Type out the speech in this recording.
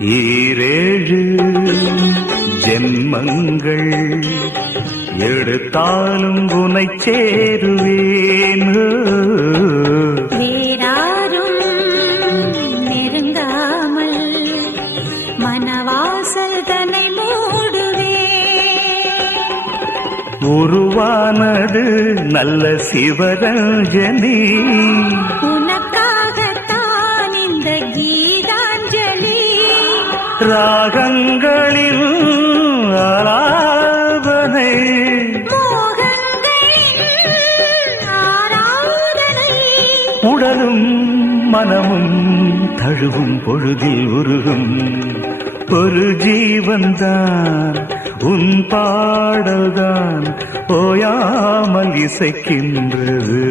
ஈரேழு ஜென்மங்கள் எடுத்தாலும் உனை சேருவேன். வேறாரும் நெருங்காமல் மனவாசல் தன்னை மூடுவே. உருவானது நல்ல சிவரஞ்சனி, உனக்காகத்தான் இந்த கீதாஞ்சலி. ராகங்களில் ஆலாபனை, மோகங்களின் ஆராதனை. உடலும் மனமும் தழுவும் பொழுதில் உருகும் ஒரு ஜீவன்தான் உன் பாடல்தான் ஓயாமல் இசைக்கின்றது.